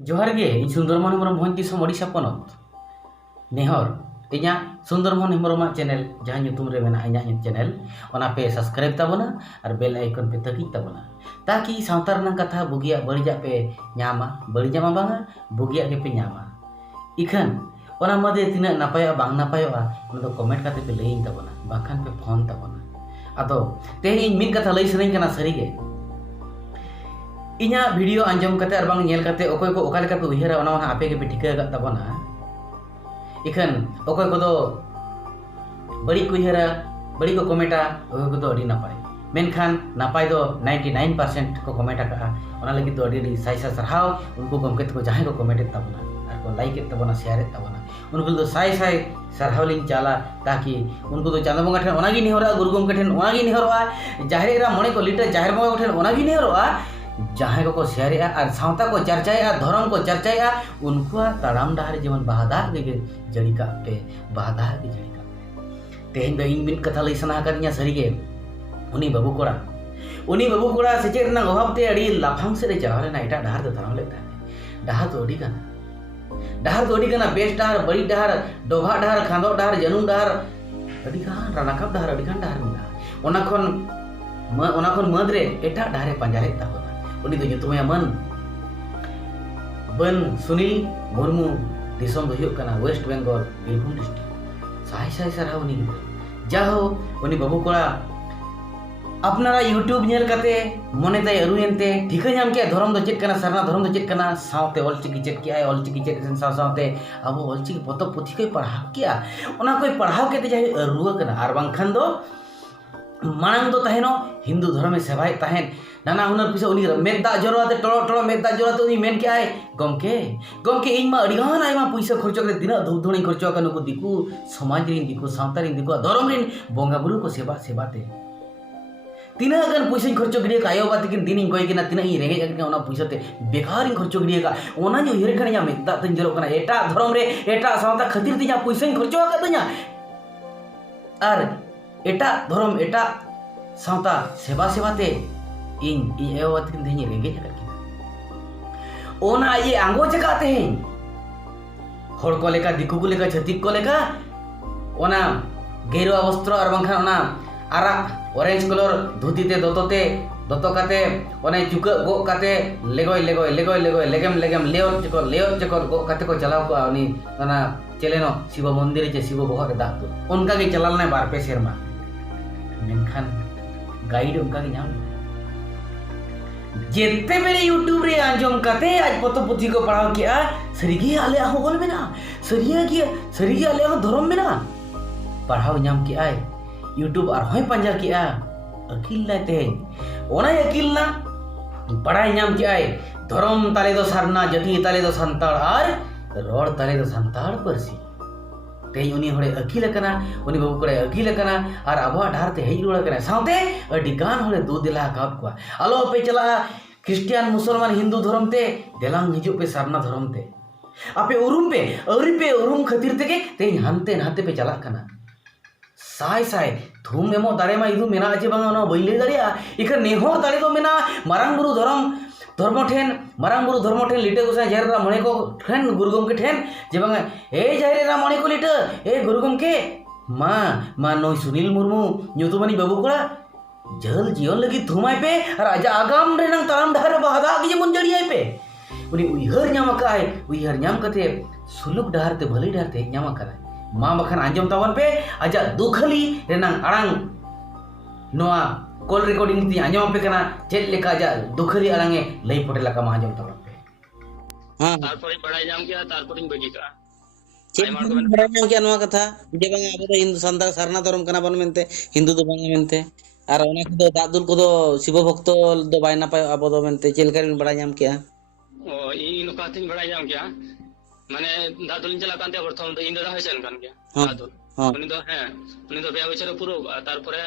जोहार गे इन सुंदरमोहन हेम्ब्रम भोज दिसम ओडिशा पनत नेहर इना सुंदरमोहन हेम्ब्रम चैनल जहाँ ᱧᱩᱛᱩᱢ रे मेना इना चैनल ओना पे सब्सक्राइब ताबोना और बेल आइकन पे तकिज ताबोना ताकि सावता रनang कथा बुगिया बड़िजा पे ᱧामा बड़िजा मा बांगा बुगिया के पे ᱧामा इखन ओना मदे तिना नापाया बांग नापायोआ ओना दो कमेंट काते पे लईन ताबोना बाखान पे फोन ताबोना आदो तेहें इन मिद कथा लई सनई कना सरीगे इना वीडियो आंजम कते और बांग नेल कते ओकोय को ओका लेका पे उहिरा ओना आपे के पे ठिका गत ताबोना इखन ओकोय को दो बड़ी को उहिरा बड़ी को कमेंटा ओकोय को दो अडी नापाय मेनखान नापाय दो 99% को कमेंट का ओना लगी तो अडी साई साई सरहाव उनको गमके को जहां को कमेंट ताबोना और को लाइक ताबोना शेयर ताबोना उनको तो साई साई सरहाव लिंग चाला ताकि उनको तो चांदा बंगा ठेन ओनागी निहरा गुरु गमके ठेन ओनागी निहरवा जाहेरा मणे को लीटर जाहेर बंगा ठेन ओनागी निहरवा जहाँ को शेयरेगा और सावता को चर्चाया धर्म को चर्चाया उनको ताड़ाम डहार जेमन बाधा के जड़ी का पे बाधा के जड़ी का पे तेहन इन मिन कथा लई सना करनिया सरीगे उनी बाबू कोड़ा सेचेद ना अभावते अड़ी लाफांग से चलाव लेना एटा डहार तो ताराम लेता है डहार तो अड़ी कना बेस डहार बड़ी डहार डोभा डहार खांदो डहार जनुम डहार अड़ी खान रानाकाप डहार अड़ी खान डहार मिला ओना खन मद रे एटा डहारे पंजारे ताबो उनी तो nyutumnya मन बन सुनील मुर्मू दिसम दो कना वेस्ट बेंगल बीरभूम डिस्ट्रिक्ट साई साई सरहाव उनी जाहो उनी बाबू कोड़ा अपनारा यूट्यूब नेल कते मने ताई अरुयनते ठिका नाम के धर्म दो चेक कना सरना धर्म दो चेक कना सावते ऑलचिकी चेक किया ऑलचिकी चेक सेन सावते अब ऑलचिकी पतो पुथी कोई पढ़ाव किया ओना कोई पढ़ाव केते जाय अरुवा कना आर बांखान दो मांग दो तहेनो हिंदू धर्म में सेवाय तहेन नाना हुनर पिसा उनी मेदा जरोते टोलो टोलो मेदा जरोते उनी मेन के आए गमके इन मा अडिगान आइमा पैसा खर्च करे दिना धुधुणी खर्च कनु को दिकु समाज रिन दिकु सावता रिन दिकु धर्म रिन बोंगा बुरु को सेवाते तिना गन पैसा खर्च गिडिया का आयो बात किन दिन गय किना तिना इ रेगे जगना ओना पैसाते बेकार खर्च गिडिया का ओना जो हिर खनिया मेदा तन जरो कना एटा धर्म रे एटा सावता खातिर तिना पैसा खर्च का तnya आर एटा धर्म एटा सावता सेवाते इन एवत किन देनी रेंगे जगत की ओना ये आंगो जगाते हैं हड़ को लेका दिकु को लेका छतिक को लेका ओना गेरुआ वस्त्र और बंखान ओना आरा ऑरेंज कलर धुतीते दोतो काते ओने चुक गो काते लेगोय लेगेम लेओ चकर गो काते को चलाव को उनी ओना चलेनो शिव मंदिर चे शिव बहर दा उनका के चलाल ने बार पे शर्मा मेनखान गाइड उनका के नाम जेते मेरे यूट्यूब रे आंजम कते आज पतो पुथी को पढ़ाव किया सरीगे आले हो बोल में ना सरीगे आले हो धर्म में ना पढ़ाव नाम किया यूट्यूब और होय पंजा किया अकिल लाते ओना अकिल ना पढ़ाई नाम किया धर्म ताले दो सारना जति ताले दो संताल और रोड ताले दो संताल परसी तेई उनी होड़े अकिल कना उनी बाबू कोड़े अकिल कना और अबवा ढारते हेज रुड़ा कना सावते अडी गान होड़े दो दिला काप को आलो पे चला क्रिश्चियन मुसलमान हिंदू धर्म ते देलांग हिजु पे सारना धर्म ते आपे उरुम खातिर तेगे ते हानते नाते पे चला कना साई थूम एमो दारे मा इदु मेना आचे बांगा नो बैले दारिया इखा नेहो दारे दो मेना मारांग बुरु धर्म ठेन लिटे गोसा जहरा मणे को ठेन गुरुगम के ठेन जे बांगा ए जहरेरा मणे को लिटे ए गुरुगम के मा नोय सुनील मुर्मू ᱧᱩᱛᱩᱢᱟᱱᱤ बाबू कोड़ा जल जीवन लगी थुमाय पे और आजा आगाम रेनंग ताराम डहार बाधा के जेमन जड़ियाय पे उनी उइहर ᱧाम काय उइहर ᱧाम कते सुलुक डहार ते भली डहार ते ᱧाम काय मा बखान आंजम तावन पे आजा दुखली रेनंग आड़ांग नोआ कॉल रिकॉर्डिंग ती आंजम पे कना चेल लेका जा दुखरी आड़ांगे लई पटे लका मा आंजम तावन पे हां तारपरे बड़ाई जाम किया तारपरे बगी का बड़ा नाम क्या नवा कथा जे बांगा अब तो हिंदू संताल सरना धर्म कना बन मेनते हिंदू दो बांगा मेनते आर ओना को दादुल को दो शिव भक्त दो बाय ना पाय अब दो मेनते चेलकर बड़ा नाम क्या ओ इन काथिन बड़ा नाम क्या माने दादुल चला कांते प्रथम तो इन दादा हसन कान क्या दादुल उनी दो बे बछर पुरो तारपरे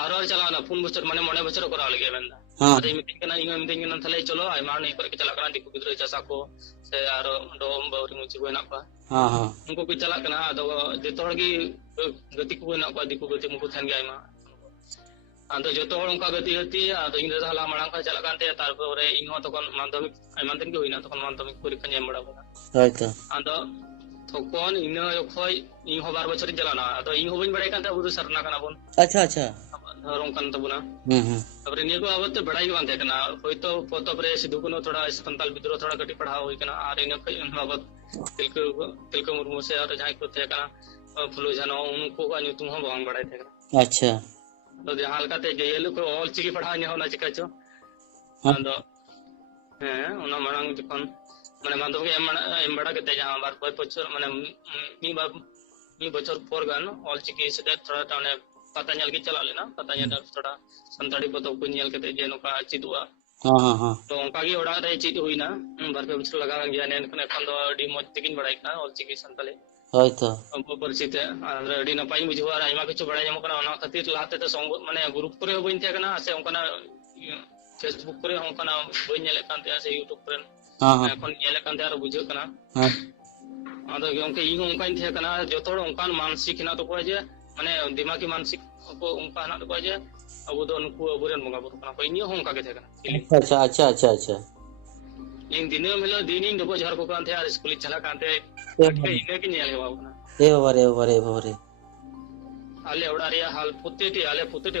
आरो चला ना पुन बछर माने मने बछर करा लगे मेनदा अदे मीटिंग कना इन मीटिंग कना थले चलो आई मार नहीं पर के चला कना दिकु गिद्रो चासा को से आरो डोम बावरी मुची को ना पा उनको को चला कना दो जेतो हगी गति को ना पा दिकु गति मुको थन गया मा ᱟᱫᱚ ᱡᱚᱛᱚ ᱦᱚᱲ ᱚᱱᱠᱟ ᱜᱟᱛᱮ ᱟᱫᱚ ᱤᱧ ᱫᱟᱫᱟ ᱦᱟᱞᱟ ᱢᱟᱲᱟᱝ ᱠᱷᱚᱱ ᱪᱟᱞᱟᱜ ᱠᱟᱱ ᱛᱟᱦᱮᱸ ᱛᱟᱨᱯᱚᱨᱮ ᱤᱧ ᱦᱚᱸ ᱛᱚᱠᱷᱚᱱ ᱢᱟᱫᱽᱫᱷᱚᱢᱤᱠ ᱟᱭᱢᱟ ᱫᱤᱱ ᱜᱮ ᱦᱩᱭᱱᱟ ᱛᱚᱠᱷᱚᱱ ᱢᱟᱫᱽᱫᱷᱚᱢᱤᱠ ᱯᱚᱨᱤᱠᱠᱷᱟᱧ ᱮᱢ ᱵᱟᱲᱟ ᱠᱟᱫᱟ ᱦᱳᱭᱛᱚ ᱟᱫᱚ तखन ᱤᱱᱟᱹ ᱡᱚᱠᱷᱚᱡ ᱤᱧ ᱦᱚᱸ 12 ᱵᱚᱪᱷᱚᱨᱤᱧ ᱪᱟᱞᱟᱣᱱᱟ ᱟᱫᱚ ᱤᱧ ᱦᱚᱸ ᱵᱟᱹᱧ ᱵᱟᱲᱟᱭ ᱠᱟᱱ ᱛᱟᱦᱮᱸ ᱟᱵᱚ ᱫᱚ ᱥᱟᱨᱱᱟ ᱠᱟᱱᱟ ᱵᱚᱱ अच्छा अच्छा ᱫᱷᱚᱨᱚᱢ ᱠᱟᱱ ᱛᱟᱵᱚᱱᱟ ᱛᱟᱯᱚᱨᱮ ᱱᱤᱭᱟᱹ ᱠᱚ ᱟᱵᱚᱛᱮ ᱵᱟᱲᱟᱭ ᱜᱮ ᱵᱟᱝ ᱛᱟᱦᱮᱸ ᱠᱟᱱᱟ ᱦᱚᱭᱛᱚ ᱯᱚᱛᱚᱵ ᱨᱮ ᱥᱤᱫᱩ ᱠᱟᱹᱱᱦᱩ ᱛᱷᱚᱲᱟ ᱥᱟᱱᱛᱟᱞ ᱵᱤᱫᱨᱳᱦ ᱛᱷᱚᱲᱟ ᱠᱟᱹᱴᱤᱡ ᱯᱟᱲᱦᱟᱣ ᱦᱩᱭ ᱠᱟᱱᱟ ᱟᱨ ᱤᱱᱟᱹ ᱠᱷᱚᱡ ᱵᱟᱵᱚᱫ ᱛᱤᱞᱠᱟᱹ ᱢᱩᱨᱢᱩ ᱥᱮ ᱟᱨ ᱡᱟᱦᱟᱸᱭ ᱠᱚ ᱛᱟᱦᱮᱸ ᱠᱟᱱᱟ ᱯᱷᱩᱞᱳ ᱡᱷᱟᱱᱚ उनको ᱠᱚᱣᱟᱜ ᱧᱩᱛᱩᱢ ᱦᱚᱸ ᱵᱟᱝ ᱵᱟᱲᱟᱭ ᱛᱟᱦᱮᱸ ᱠᱟᱱᱟ अच्छा तो जहाँ लगाते जेएलयू को ऑल चिकी पढ़ा ᱧᱮ ᱦᱚᱸ ᱪᱤᱠᱟ ᱪᱚ हाँ ᱟᱫᱚ ᱦᱮᱸ ᱚᱱᱟ ᱢᱟᱲᱟᱝ ᱡᱚᱠᱷᱚᱱ ᱢᱟᱱᱮ ᱢᱟᱫᱷᱚᱢᱤᱠ ᱮᱢ ᱵᱟᱲᱟ ᱠᱟᱛᱮ ᱡᱟᱦᱟᱸ ᱵᱟᱨ বছর মানে ᱢᱤᱫ বছর পর গান অল চিকি সেটা থোড়া টানে পাতা ᱧᱮᱞ ᱜᱮ ᱪᱟᱞᱟᱜ ᱞᱮᱱᱟ ᱯᱟᱛᱟ ᱧᱮᱞ ᱛᱷᱚᱲᱟ ᱥᱟᱱᱛᱟᱲᱤ ᱯᱚᱛᱚᱵ ᱠᱚ ᱧᱮᱞ ᱠᱟᱛᱮ ᱡᱮ ᱱᱚᱝᱠᱟ ᱪᱮᱫᱚᱜᱼᱟ हाँ हाँ हाँ तो ᱚᱱᱠᱟ ᱜᱮ ᱚᱲᱟᱜ ᱨᱮ ᱪᱮᱫ ᱦᱩᱭᱱᱟ ᱵᱟᱨ ᱯᱮ ᱵᱚᱪᱷᱚᱨ ᱞᱟᱜᱟᱣ ᱜᱮᱭᱟ ᱮᱱᱠᱷᱟᱱ ᱫᱚ ᱟᱹᱰᱤ ᱢᱚᱡᱽ ᱛᱮᱜᱤᱧ ᱵᱟᱲᱟᱭ ᱠᱟᱱᱟ ᱚᱞ ᱪᱤᱠᱤ ᱥᱟᱱᱛᱟᱲᱤ हयतो ᱩᱱᱠᱩ ᱯᱚᱨᱤᱪᱤᱛ ᱟᱨ ᱟᱹᱰᱤ ᱱᱟᱯᱟᱭᱤᱧ ᱵᱩᱡᱷᱟᱹᱣᱟ ᱟᱨ ᱟᱭᱢᱟ ᱠᱤᱪᱷᱩ ᱵᱟᱲᱟᱭ ᱧᱟᱢᱚᱜ ᱠᱟᱱᱟ ᱚᱱᱟ ᱠᱷᱟᱹᱛᱤᱨ ᱞᱟᱦᱟ ᱛᱮᱫᱚ ᱢᱟᱱᱮ ᱜᱨᱩᱯ ᱠᱚᱨᱮ ᱦᱚᱸ ᱵᱟᱹᱧ ᱛᱟᱦᱮᱸ ᱠᱟᱱᱟ ᱥᱮ ᱚᱱᱠᱟᱱᱟᱜ ᱯᱷᱮᱥᱵᱩक ᱠᱚᱨᱮ ᱦᱚᱸ ᱚᱱᱠᱟᱱᱟᱜ ᱵᱟᱹᱧ ᱧᱮᱞᱮᱫ ᱠᱟᱱ ᱛᱟᱦᱮᱸ ᱥᱮ ᱤᱭᱩᱴᱩᱵ ᱠᱚᱨᱮ हाँ हाँ এখন ᱧᱮᱞᱮᱫ ᱠᱟᱱ ᱛᱟᱦᱮᱸ ᱟᱨ ᱵᱩᱡᱷᱟᱹᱜ ᱠᱟᱱᱟ हाँ ᱟᱫᱚ ᱜᱚᱝᱠᱮ ᱤᱧ ᱦᱚᱸ ᱚᱱᱠᱟᱧ ᱛᱟᱦᱮᱸ ᱠᱟᱱᱟ ᱡᱚᱛᱚ ᱦᱚᱲ ᱚᱱᱠᱟᱱ ᱢᱟᱱᱥᱤᱠ ᱦᱮᱱᱟᱜ ᱛᱟᱠᱚᱣᱟ ᱡᱮ ᱢᱟᱱᱮ दिमागी मानसिक को उनका हना तो जे अब दो नुकु अबुरेन बंगा बुरु कना को इनियो हों का के थे कना अच्छा अच्छा अच्छा अच्छा इन दिनों मिलो दिन इन डबो झर को कान थे और स्कूल चला कान थे ए अटके इने के नेल हेवा कना बारे आले ओडा रिया हाल पुत्ते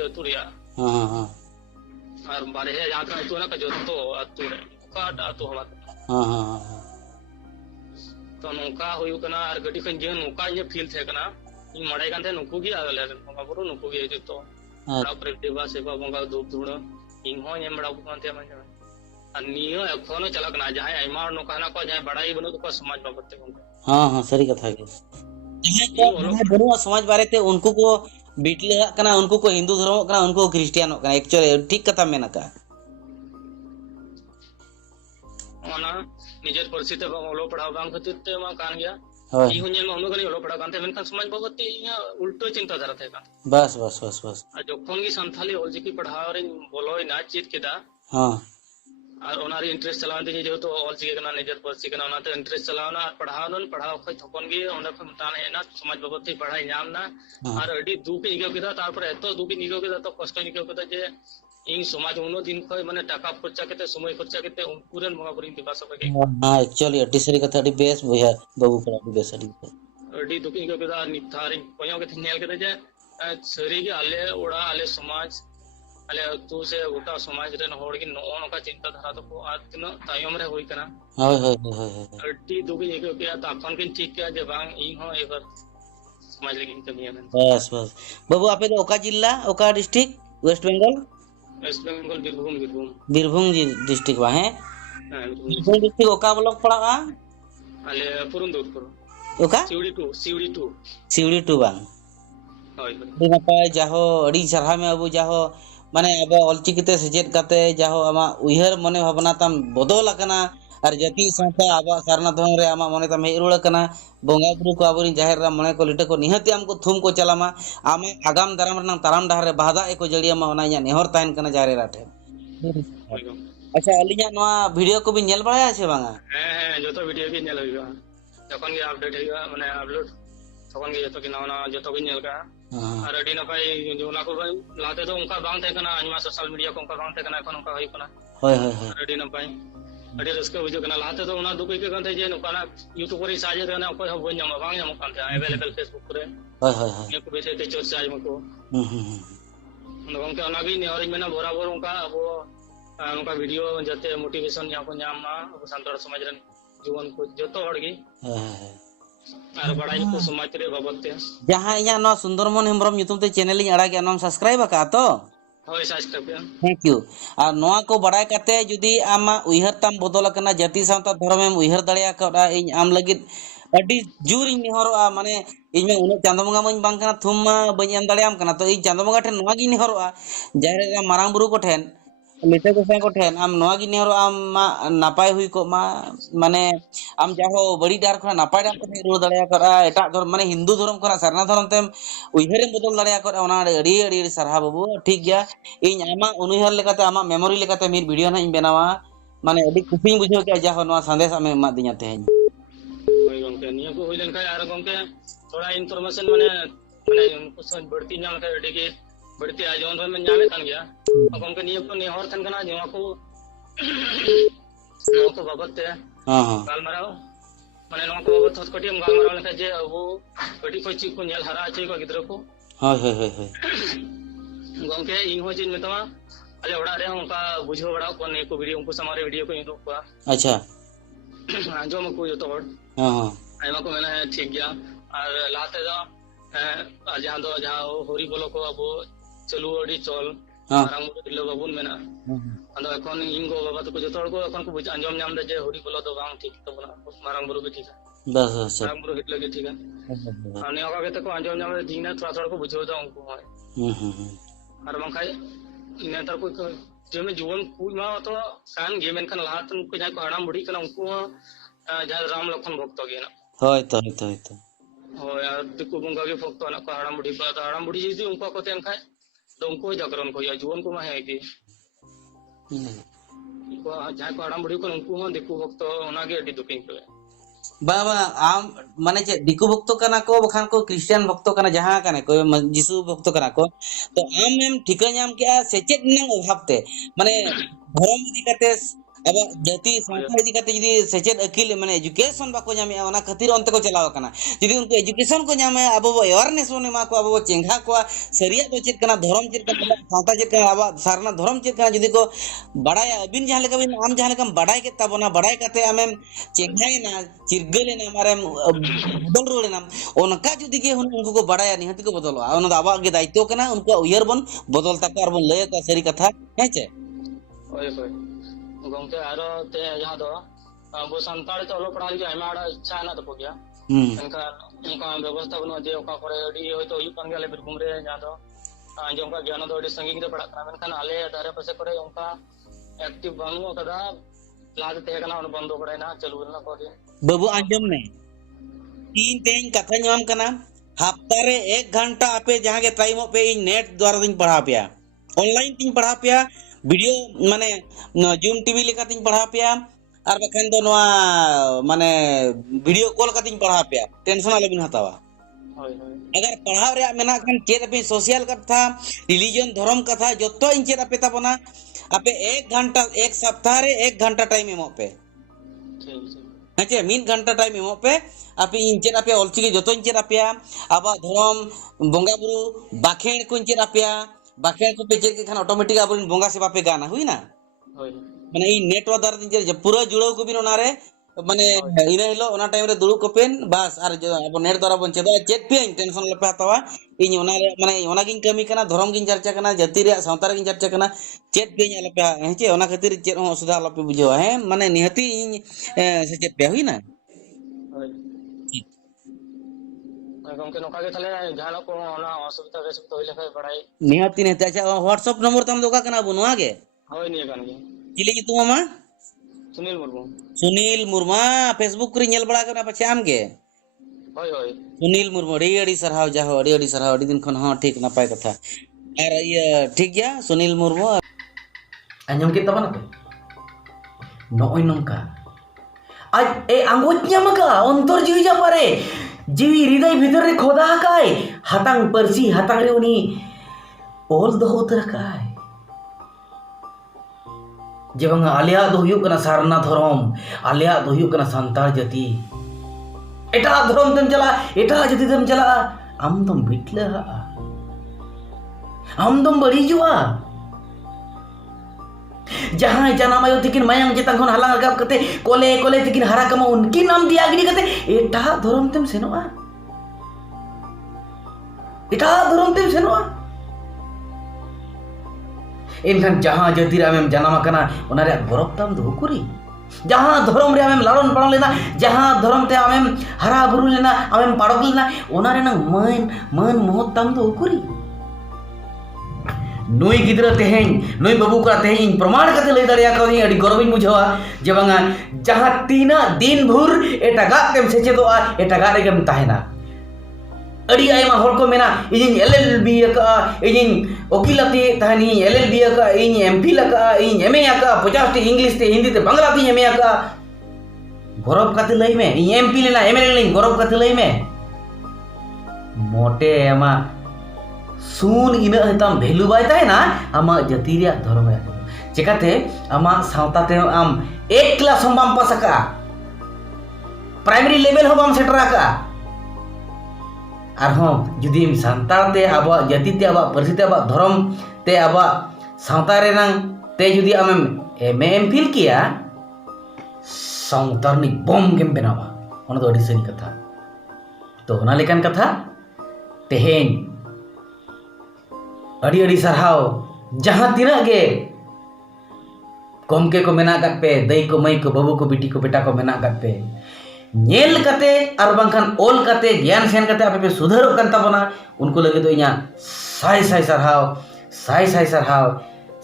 अतु रिया हाँ हाँ हाँ और बारे है जहां का अतु ना का जोतो अतु रे काट अतु हवा हाँ हाँ हाँ तो नौका हुई कना और गडी खन जे नौका ये फील थे कना इन मड़ाई कान थे नुकु गी आले बंगा बुरु नुकु गी जोतो तापर देवा सेवा बंगा धूप धुण इन हो नेम बड़ा कान थे मन और नियो एखोनो चला कना जहां आइमा नौका ना को जहां बड़ाई बनु तो समाज बाबत ते हाँ हाँ सही कथा के बनुआ समाज बारे ते उनको को बीटले कना उनको को हिंदू धर्म कना उनको को क्रिश्चियन कना एक्चुअली ठीक कथा मेना का ओना निजेर परिस्थिति ओलो पढ़ाव बांग खातिर ते मा कान गया ई हुनेल मा उनगनी ओलो पढ़ाव कानते मेनखान समाज बाबत ते इया उल्टो चिंता धारा थे का बस बस बस बस आ जखन की संथाली ऑलचिकी पढ़ाव रे बोलोय ना चीत केदा हाँ और ओनारी इंटरेस्ट चलावन ते जेतो ऑलचिकी कना निजेर परसी कना ओनाते इंटरेस्ट चलावना और पढ़ाव खय थकन गे ओंडे खन तान हेना समाज बाबत ते पढ़ाई नामना और अडी दुख इगो केदा तारपर एतो दुख इगो केदा तो कष्ट इगो केदा जे इन समाज उनो दिन खय माने टाका खर्चा केते समय खर्चा केते उनकुरेन बंगा बुरिन दिबा सब के हाँ एक्चुअली अड्डी सरी कथा अड्डी बेस बुया बाबू करा अड्डी बेस अड्डी दुख इगो केदा निथारी कोयो के नेल केदा जे सरी गे आले ओड़ा आले समाज आले तू से गोटा समाज रेन होड़ की नो नका चिंता धारा तो को आ तिनो तायम रे होई कना हाय हाय अड्डी दुख इगो के ताफन किन ठीक के जे बांग इन हो एबर समाज लेकिन कमी है बस बस बाबू आपे तो ओका जिला ओका डिस्ट्रिक्ट वेस्ट बंगाल वेस्ट बंगाल बीरभूम डिस्ट्रिक्ट बा है बीरभूम डिस्ट्रिक्ट ओका ब्लॉक पड़ा आले पुरुंदरपुर ओका सिवड़ी टू बांग होय नपाय जाहो अड़ी सरहा में अबु जाहो माने अब ऑलचिकिते सचेत काते जाहो आमा उयहर मने भावना ताम बदल आकना और जाति संस्था आबा सारना धर्म रे आमा मने ताम हेरुड़ आकना बोंगा बुरु को आबुरी जाहिर रा मने को लिटे को निहति हमको थुम को चलामा आमा आगाम दाराम रना ताराम डहार रे बाधा एको जड़ियामा ओना इया नेहर ताइन कना जारे राठे अच्छा अलिया नोआ वीडियो को भी नेल बड़ाया छे बांगा हैं जो तो वीडियो की नेल होइबा जखन के अपडेट होइबा माने अपलोड तखन के जतो के नावना जतो के नेल का और अडी नपाय जोना को लाते तो उनका बांग थे कना अनिमा सोशल मीडिया को उनका बांग थे कना এখন उनका होई कना होय अडी नपाय अडी रस्के बुझो कना लाते तो उना दुकई के कन थे जे नकाना यूट्यूब पर साजे कना कोई हो बन जाम बांग जाम कन थे अवेलेबल फेसबुक पर ये को बेचे ते चर्चा आई मको उनका नागी ने और मेना बराबर उनका अब उनका वीडियो जते मोटिवेशन या को नामा अब संतोर समाज रन जीवन को जतो हड़गी और बड़ाई को समाज रे बाबते जहां इया नो Sundarman Hembram nyutum te channel ᱤᱧ ᱟᱲᱟᱜ ᱜᱮ ᱱᱚᱢ ᱥᱟᱵᱥᱠᱨᱟᱭᱤᱵ ᱟᱠᱟ ᱛᱚ होय सब्सक्राइब पे थैंक यू आ नोआ को बड़ाय काते जुदी आमा उयहर ताम बदल आकना जाति सावता धर्मएम उयहर दाड़िया कड़ा ᱤᱧ आम लगित अड्डी जूर ᱤᱧ नेहरᱚᱜᱼᱟ माने ᱤᱧ ᱢᱟ उन चांदो बंगा मኝ बांग कना थुम मा बኝ एम दाड़ियाम कना तो ᱤᱧ चांदो बंगा ठेन नोआ गी नेहरᱚᱜᱼᱟ जाहरे रा मारांग बुरु को ठेन लिटे गोसाई को ठेन आम नोआ गी नेहरᱚᱜᱼᱟ आम मा नापाय हुई को मा माने आम जाहो बड़ी डार खना नापाय डार को रुड़ दाड़िया करा एटा धर्म माने हिंदू धर्म खना सरना धर्म तेम उयहर बदल दाड़िया करा ओना अड़ी अड़ी सरहा बाबू ठीक गया इन आमा उनुहर लेकाते आमा मेमोरी लेकाते मिर वीडियो ना इन बेनावा माने अड़ी खुशी बुझो के जाहो नोआ संदेश आमे एमा दिया तेहें होय गंके निया को होइलन काय आर गंके थोड़ा इन्फॉर्मेशन माने माने उनको समझ बढ़ती नाम का अड़ी के बढ़ते आजोन में नामे कान गया गमके नियो को नेहर थन कना जेवा को बाबत ते हां हां गालमाराव माने नो को बाबत हसकटियम गालमाराव लेखा जे अब कटी को ची को नेल हरा चे को गिद्र को हां हां हां गमके इन हो चिन मेतवा अले ओड़ा रे उनका बुझो बड़ा को ने को वीडियो उनको समारे वीडियो को इनो को अच्छा आजो में को जो तो हां हां आइमा को मैंने ठीक गया और लाते दो जहां दो जहां होरी बोलो को अब चलू अडी चल मारांग दिलो बाबुन मेना अंदो এখন ইনগো বাবা তো কত তড় কো এখন কো বুঝ আঞ্জম নাম দে যে হরি বলো তো বাং ঠিক তো বনা মারাং বুরু কে ঠিক बस अच्छा मारांग बुरु हिटले के ठीक है आने होगा के तो को आंजम नाम दे दीना थोड़ा थोड़ा को बुझो तो उनको है और बंखाय नेतर को जो में जीवन कुल मा तो कान गेमेन खान लात उनको जा को हड़ाम बुढ़ी कना उनको जहां राम लखन भक्त गे ना होय तो हो यार दिकु बंगा के भक्त ना को हड़ाम बुढ़ी पर हड़ाम बुढ़ी जी उनको को तेन खाय तो उनको जागरण को या जीवन को मा है कि को जहां को हड़ाम बुढ़ी को उनको हो दिकु भक्त ओना गे अडी दुकिन को बाबा आम माने चे दिकु भक्त कना को बखान को क्रिश्चियन भक्त कना जहां कने को जिसु भक्त कना को तो आम एम ठिका नाम के सेचेत नंग अभावते माने धर्म इदी कते अब जाति संस्था इदी कते जदी सेचेत अकिल माने एजुकेशन बाको नामे ओना खातिर अंत को चलाव कना जदी उनको एजुकेशन को नामे अब अवेयरनेस ने मा को अब चेंगा को सरिया तो चेत कना धर्म चेत कना संस्था चेत कना अब सारना धर्म चेत कना जदी को बड़ाया अबिन जहां लेका बिन आम जहां लेका बड़ाय के तबना बड़ाय कते आमेम चेंगाय ना चिरगले ना मारे बदल रोले ना ओनका जदी के उनको को बड़ाया निहति को बदलो ओना आबा के दायित्व कना उनको उयर बन बदलता को और बन लय का सरी कथा है चे ओए ओए गमके आरो ते जहां दो वो संताड़ तो लो पढ़ाई के हमारा इच्छा ना तो गया इनका इनका व्यवस्था बनो जे ओका करे अडी होय तो यु कान गेले फिर घुमरे जहां दो जो का ज्ञान दो अडी संगी के पढ़ा करन खान आले दारे पासे करे उनका एक्टिव बनो कदा लाज ते कना उन बंदो पड़े ना चलू ना को बाबू आंजम ने तीन तेन कथा नाम कना हफ्ता रे 1 घंटा आपे जहां के टाइम पे इन नेट द्वारा दिन पढ़ा पिया ऑनलाइन तीन पढ़ा पिया वीडियो माने जूम टीवी लेका तीन पढ़ा पिया और बखन दो नवा माने वीडियो कॉल का तीन पढ़ा पिया टेंशन आले बिन हतावा अगर पढ़ाव रे मेना खान चेत पे सोशल कथा रिलीजन धर्म कथा जतो इन चेत पे तबना आपे 1 घंटा एक सप्ताह रे 1 घंटा टाइम एमो पे अच्छा 1 घंटा टाइम एमो पे आपे इन चेत पे ऑलचिकी जतो इन चेत पे आबा धर्म बंगा बुरु बाखेड़ को इन चेत पे बाखेड़ को पे चेत के खान ऑटोमेटिक आबरिन बंगा से बापे गाना हुई ना माने इ नेटवर्क द्वारा दिन चेत पूरा जुड़ो को बिन ओना रे माने इना हिलो ओना टाइम रे दुड़ु को पेन बस आर अब नेट द्वारा बन चेद चेत पे टेंशन लेपे हतावा इन ओना रे माने ओना गिन कमी कना धर्म गिन चर्चा कना जाति रे सावता रे गिन चर्चा कना चेत पे लेपे हेचे ओना खातिर चेत हो सुधा लपे बुझवा है माने निहति से चेत पे हुई ना गमके नोका के तले जहां को ओना असुविधा रे सब तो होइले खाय पढ़ाई निहति ने अच्छा व्हाट्सएप नंबर तम दोका कना बुनवा गे होय नि कान गे चिली की तू मामा सुनील मुर्मा फेसबुक रे नेल बड़ा करना पछे आम गे होय होय सुनील मुर्मू अड़ी सरहाव जाहो अड़ी सरहाव अड़ी दिन खन हां ठीक नपाय कथा और ये ठीक गया सुनील मुर्मू आंजम के तबन पे नोय नंका आज ए आंगोच ᱧᱟᱢᱟᱠᱟ अंतर जीवी जा पारे जीवी हृदय भीतर रे खोदा हकाय हातांग परसी हातांग रे उनी ओल दो उतरकाय जेबंग आलिया दो हुयुक कना सारना धर्म आलिया दो हुयुक कना संताल जाति एटा धर्म तम चला एटा जाति तम चला आम तम बिटला आम तम बड़ी जुआ जहां जनाम आयो तिकिन मायांग जेतां खन हलांग रगाब कते कोले कोले तिकिन हरा कमा उनकी नाम दिया गिनी कते एटा धर्म तम सेनोआ एटा धर्म तम सेनोआ इनखान जहां जाति रे आमेम जनाम कना ओना रे गौरव ताम दो कुरी जहां धर्म रे आमेम लालन पालन लेना जहां धर्म ते आमेम हरा बुरु लेना आमेम पाड़क लेना ओना रे ना मन मोहत ताम दो कुरी नुई गिद्रा तेहें नुई बाबू का तेहें प्रमाण करते ले दरिया का अड़ी गौरव बुझावा जे बांगा जहां तीना दिन भर एटागा तेम सेचेदोआ एटागा रेगेम ताहेना अड़ी आयमा हर को मेना इजिन एलएलबी का इजिन ओकिलाती ताहनी एलएलबी का इन एमपी लका इन एमए का 50 टी इंग्लिश ते हिंदी ते बांग्ला ती एमए का गौरव करते लई में इन एमपी लेना एमएलए लेना गौरव करते लई में मोटे एमा सुन इन हताम वैल्यू बाय ताहेना आमा जाति रे धर्म रे चिकाते आमा सावता ते आम एक क्लास हम बाम पास का प्राइमरी लेवल हो बाम सेटर का आर हम जुदीम सांतार ते आबा जाति ते आबा परसी ते आबा धर्म ते आबा सावता रे नंग ते जुदी आम एम फिल किया सावतारनी बम गेम बनावा ओना दो अडी सही कथा तो ओना लेकान कथा तेहेन अड़ी अड़ी सरहाव जहां तिना गे गमके को मेना गत पे दई को मई को बाबू को बेटी को बेटा को मेना गत पे नेल कते आर बांखान ओल कते ज्ञान सेन कते आपे पे सुधारो कन ताबना उनको लगे तो इया साई साई सरहाव साई साई सरहाव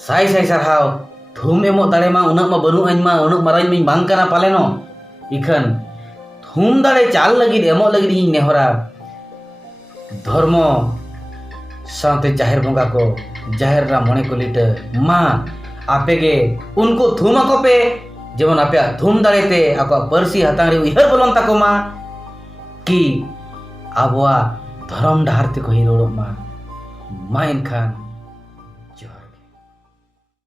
साई साई सरहाव थुम एमो दाड़े मा उना मा बनु अन मा उना माराई मिन बांग कना पालेनो इखन थुम दाड़े चाल लगी एमो लगी इन नेहरा धर्म साथे जाहिर बंगा को जाहिर रा मने को लिट मा आपेगे उनको थुमा को पे जेमन आपे थुम दाड़ेते आको परसी हतांग रे उइहर बोलन ताको मा कि आबवा धर्म डाहर ते को हिरोड़ मा इनखान